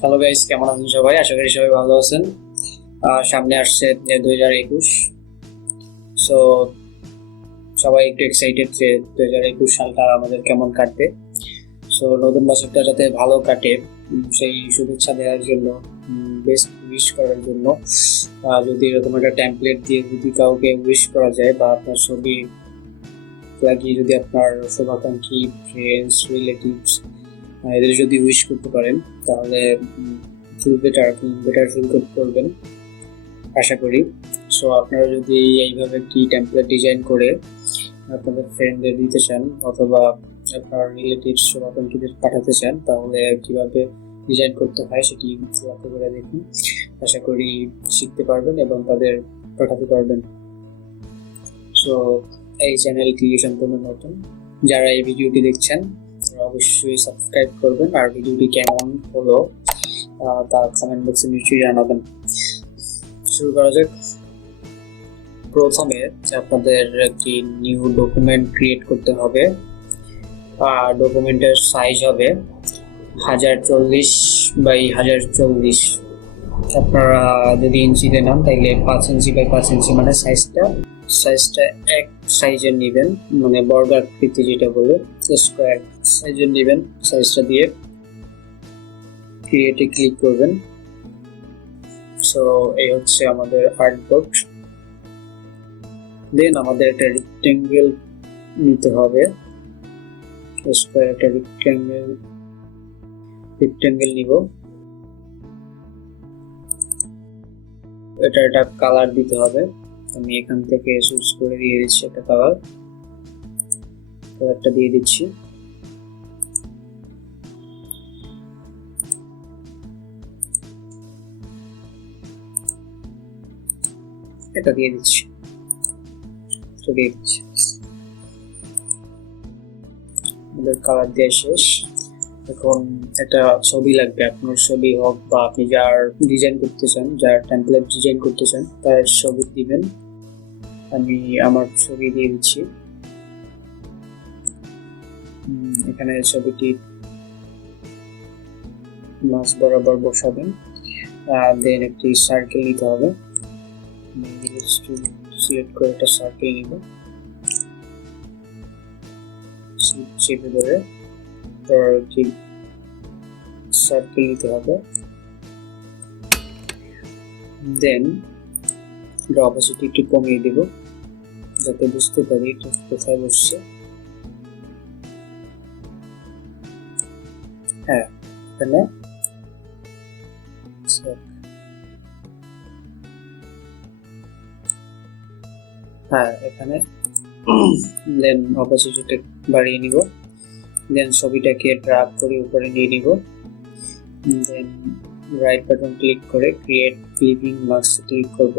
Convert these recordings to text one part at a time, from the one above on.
Hello guys, কেমন আছেন সবাই? আশা করি সবাই ভালো আছেন। সামনে আসছে 2021। সো সবাই একটু এক্সাইটেড যে 2021 সালটা আমাদের কেমন কাটবে। সো নতুন বছরটা যাতে ভালো কাটে, সেই শুভেচ্ছা দেওয়ার জন্য, বেস্ট উইশ করার জন্য, যদি এরকম একটা টেমপ্লেট দিয়ে যদি কাউকে উইশ করা যায় বা আপনার ছবি লাগিয়ে যদি আপনার শুভাকাঙ্ক্ষী ফ্রেন্ডস রিলেটিভস এদের যদি উইশ করতে পারেন, তাহলে ফিল বেটার ফিল করবেন আশা করি। সো আপনারা যদি এইভাবে একটি টেমপ্লেট ডিজাইন করে আপনাদের ফ্রেন্ডদের দিতে চান অথবা আপনার রিলেটিভস শুভাকাঙ্ক্ষীদের পাঠাতে চান, তাহলে কিভাবে ডিজাইন করতে হয় সেটি লক্ষ্য করে দেখুন। আশা করি শিখতে পারবেন এবং তাদের পাঠাতে পারবেন। সো এই চ্যানেলটি সম্পূর্ণ নতুন, যারা এই ভিডিওটি দেখছেন তারা অবশ্যই সাবস্ক্রাইব করবেন, আর ভিডিওটি কেমন হলো তা কমেন্ট বক্সে নিশ্চয়ই জানাবেন। শুরু করা যাক। প্রথমে আপনাদের একটি নিউ ডকুমেন্ট ক্রিয়েট করতে হবে। ডকুমেন্টের সাইজ হবে 1040 বাই 1040। আপনারা যদি ইঞ্চিতে নেন তাইলে 5 ইঞ্চি বাই 5 ইঞ্চি, মানে সাইজটা এক সাইজের নেবেন, মানে বর্গাকৃতি যেটা বলে স্কোয়ার সাইজের নেবেন। সাইজটা দিয়ে ক্রিয়েটে ক্লিক করবেন। সো এই হচ্ছে আমাদের আর্টবোর্ড। দেন আমাদের একটা রেক্টেঙ্গেল নিতে হবে, স্কোয়ার একটা রেক্টেঙ্গেল নিব। এটা একটা কালার দিতে হবে। আমি এখান থেকে চুজ করে দিয়ে দিচ্ছি একটা কালারটা দিয়ে দিচ্ছি। এটা দিয়ে দিচ্ছি। আমাদের কালার দেওয়া শেষ। এখন একটা ছবি লাগবে, আপনার ছবি হোক বা আপনি যার ডিজাইন করতে চান, যার টেমপ্লেট ডিজাইন করতে চান তার ছবি দিবেন। আমি আমার ছবি দিয়ে দিচ্ছি। এখানে ছবিটি মাঝ বরাবর বসাবেন। দেন একটি সার্কেল নিতে হবে। সিলেক্ট করে একটা সার্কেল নিব, চেপে ধরে একটি সার্কেল নিতে হবে। দেন অপোজিট একটু কমিয়ে দেব যাতে বুঝতে পারি এটা কোথায় বসছে। হ্যাঁ, এখানে এখানে দেন অপোজিটটা বাড়িয়ে নিব। দেন ছবিটাকে ড্রাগ করে উপরে নিয়ে নিব। দেন রাইট বাটন ক্লিক করে ক্রিয়েট ক্লিপিং মাস্ক ক্লিক করব।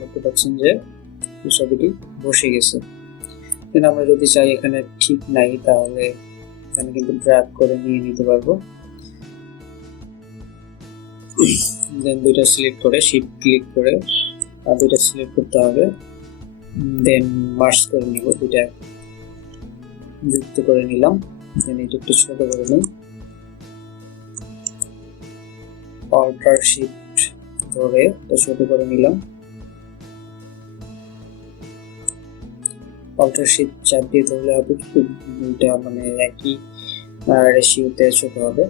দেখতে পাচ্ছেন যে ছবিটি বসে গেছে। দেন আমরা যদি চাই এখানে ঠিক নাই, তাহলে এখানে কিন্তু ড্রাগ করে নিয়ে নিতে পারবো। দেন দুইটা সিলেক্ট করে শিফট ক্লিক করে দুইটা সিলেক্ট করতে হবে। দেন মার্জ করে নিব, দুইটা যুক্ত করে নিলাম। দেন এটা একটু ছোট করে নিই, অল্টার শিফট ধরে এটা ছোট করে নিলাম। অল্টার শিফট চাপ দিয়ে ধরলে হবে কি দুইটা মানে একই রেশিওতে ছোট হবে।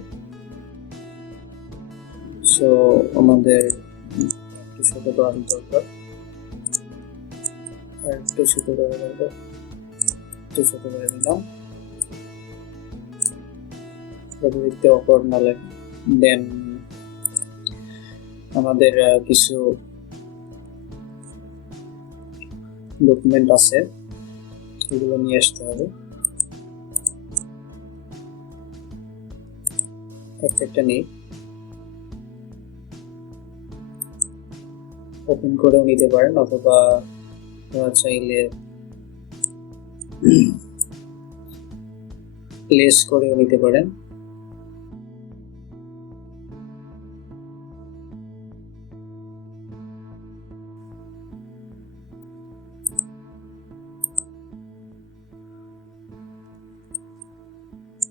সো আমাদের একটু ছোট করার দরকার, আর একটু ছোট করে দরকার, একটু ছোট করে নিলাম যাতে দেখতে অকওয়ার্ড না লাগে। দেন আমাদের কিছু ডকুমেন্ট আছে, এগুলো নিয়ে আসতে হবে। একটা নিয়ে ওপেন করেও নিতে পারেন, অথবা চাইলে প্লেস করেও নিতে পারেন।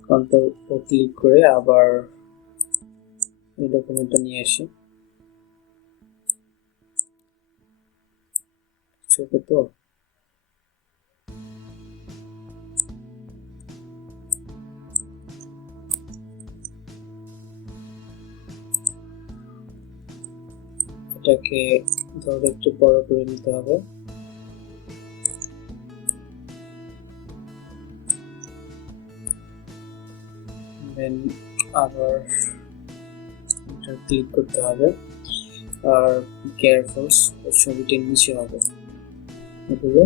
কন্ট্রোল ও ক্লিক করে আবার এই ডকুমেন্টটা নিয়ে আসি। ছোট তো, এটাকে ধরে একটু বড় করে নিতে হবে। দেন আবার এটা ক্লিক করতে হবে, আর কেয়ারফুল ছবিটির নিচে হবে, এগুলো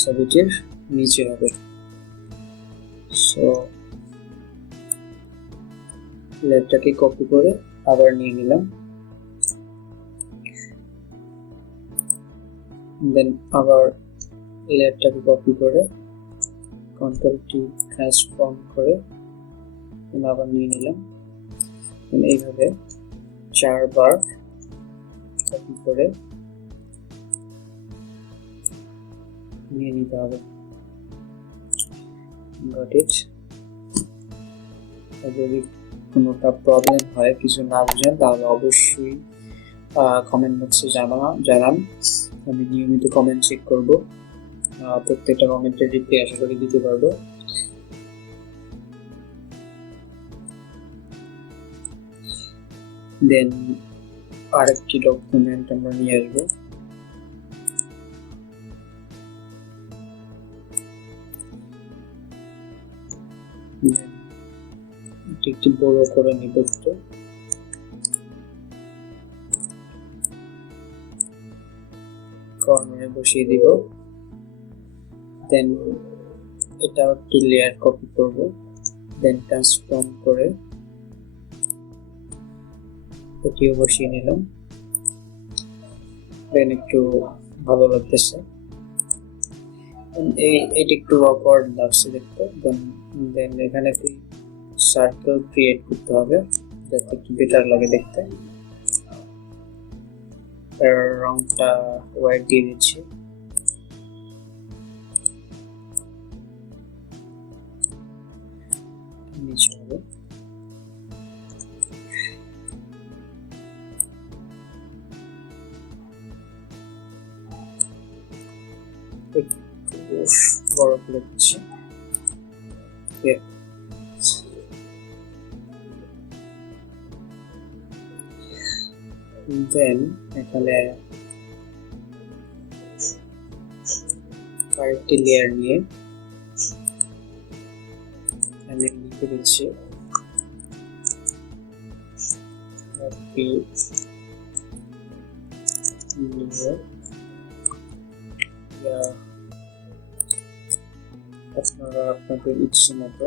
ছবিটির নিচে হবে। সো লেয়ারটাকে কপি করে আবার নিয়ে নিলাম। দেন আবার লেয়ারটাকে কপি করে কন্ট্রোল টি ট্রান্সফর্ম করে আবার নিয়ে নিলাম। এইভাবে 4 বার কপি করে নিয়ে নিতে হবে। Got it. যদি কোনোটা প্রবলেম হয়, কিছু না বুঝেন, তাহলে অবশ্যই কমেন্ট বক্সে জানান। আমি নিয়মিত কমেন্ট চেক করব, প্রত্যেকটা কমেন্টের রিপ্লাই আশা করি দিতে পারবো। দেন আরেকটি ডকুমেন্ট আমরা নিয়ে আসবো। একটি বড় করে নিব, একটু কর্নারে বসিয়ে দিব। দেন এটা একটি লেয়ার কপি করব, দেন ট্রান্সফর্ম করে এটিও বসিয়ে নিলাম। দেন একটু ভালো লাগতেছে, এটি একটু অকওয়ার্ড লাগছে দেখতে। দেন এখানে একটি সার্কেল ক্রিয়েট করতে হবে যাতে একটু বেটার লাগে দেখতে। রংটা হোয়াইট দিয়ে দিচ্ছি। নিচে হবে। একটু বড় করে দিচ্ছি। দেন এখানে আরেকটি লেয়ার নিয়ে আমি লিখে দিচ্ছি হ্যাপি নিউ ইয়ার। আপনারা আপনাদের ইচ্ছে মতো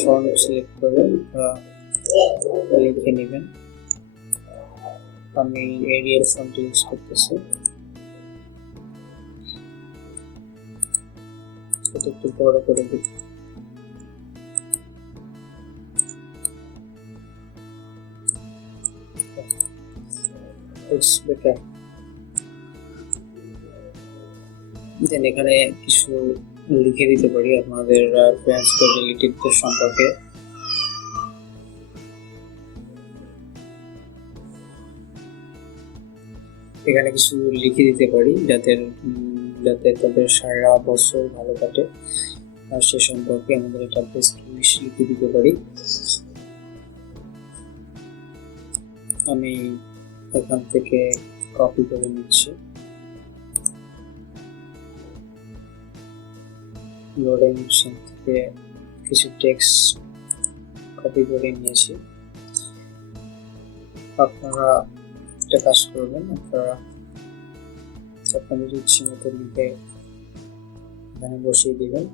ফন্ট সিলেক্ট করে লিখে নেবেন। আমি এরিয়াল ফন্ট ইউজ করতেছি। এটা একটু বড় করে দিই। দেন এখানে কিছু লিখে দিতে পারি আপনাদের ফ্রেন্ডস বা রিলেটিভদের সম্পর্কে। এখানে কিছু লিখে দিতে পারি যাতে তাদের সারা বছর ভালো কাটে, আর সে সম্পর্কে আমাদের একটা বেস্ট উইশ লিখে দিতে পারি। আমি এখান থেকে কপি করে নিচ্ছি। লোডিং থেকে কিছু টেক্সট কপি করে নিয়েছি। আপনারা একটা কাজ করবেন, আপনারা আপনাদের ইচ্ছে মতো লিখে এখানে বসিয়ে দিবেন।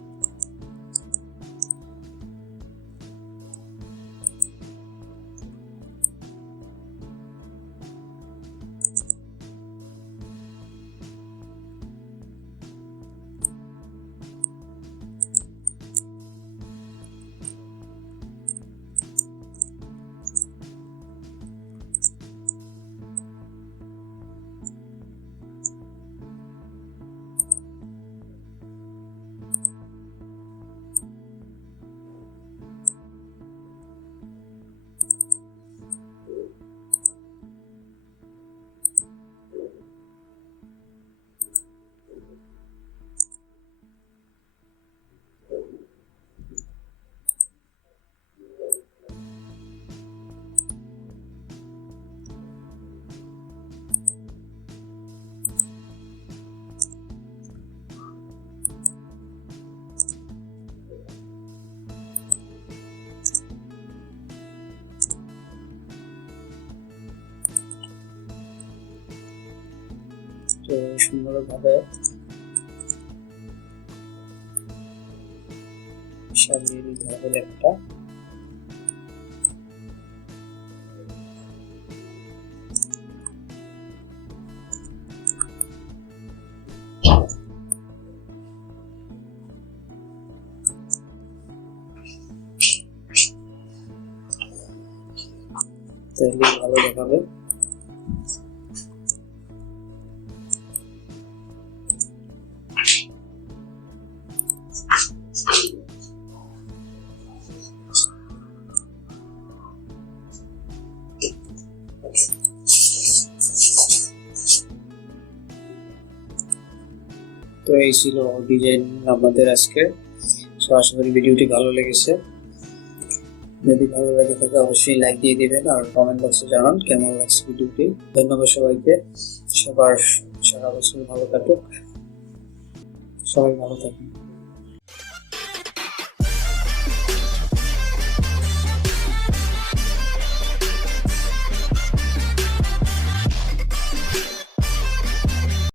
তো সুন্দরভাবে সাজিয়ে দিতে হবে লেখাটা। তাহলে ভালো দেখাবে। তো এই ছিল ডিজাইন আমাদের আজকে। সো আশা করি ভিডিওটি ভালো লেগেছে। যদি ভালো লাগে থাকে অবশ্যই লাইক দিয়ে দিবেন আর কমেন্ট বক্সে জানান কেমন লাগছে ভিডিওটি। ধন্যবাদ সবাইকে। সবার সারা বছর ভালো কাটুক। সবাই ভালো থাকুন।